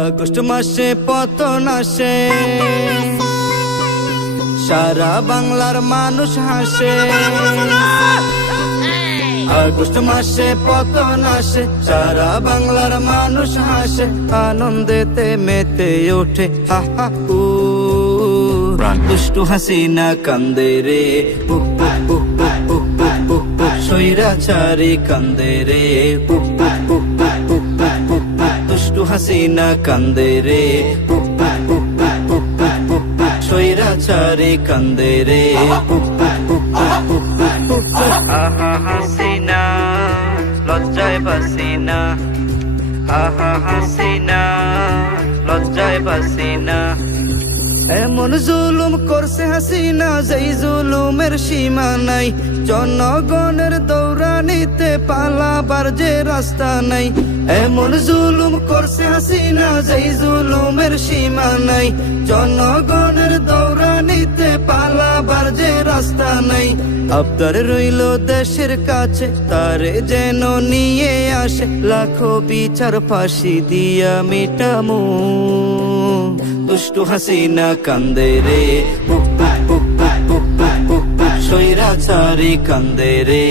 August মাসে পতন আসে, সারা বাংলার মানুষ হাসে। আগস্ট মাসে পতন আসে, সারা বাংলার মানুষ হাসে, আনন্দেতে মেতে ওঠে হা হা হু। দুষ্টু হাসিনা কান্দে রে স্বৈরাচারী কান্দে রে, দুষ্টু হাসিনা কান্দে রে, স্বৈরাচারী কান্দে রে। আহা হাসিনা লজ্জায় বাসিনা, আহা হাসিনা লজ্জায় বাসিনা। এমন জুলুম করছে হাসিনা, যেই জুলুমের সীমা নাই। জনগণের দৌড়ানিতে পালাবার যে রাস্তা নাই। এমন জুলুম করছে হাসিনা, যেই জুলুমের সীমা নাই। জনগণের দৌড়ানিতে পালাবার যে রাস্তা নাই। আবদার রইল দেশের কাছে, তারে যেন নিয়ে আসে, লাখো বিচার ফাঁসি দিয়া মিটামু। দুষ্টু হাসিনা কান্দে রে স্বৈরাচারী কান্দে রে।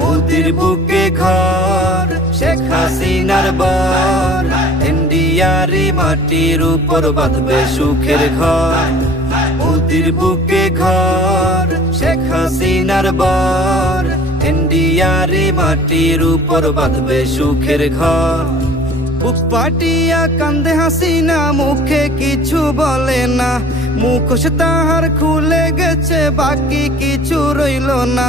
মোদির বুকে ঘর, শেখ হাসিনার বার, ইন্ডিয়ারি মাটির উপর বাঁধবে সুখের ঘর। মোদির বুকে ঘর, শেখ হাসিনার বার, ইন্ডিয়ারি মাটির উপর বাঁধবে সুখের ঘর। বুক পাটিয়া কান্দে হাসিনা, মুখে কিছু বলে না। মুখোশ তাহার খুলে গেছে, বাকি কিছু রইল না।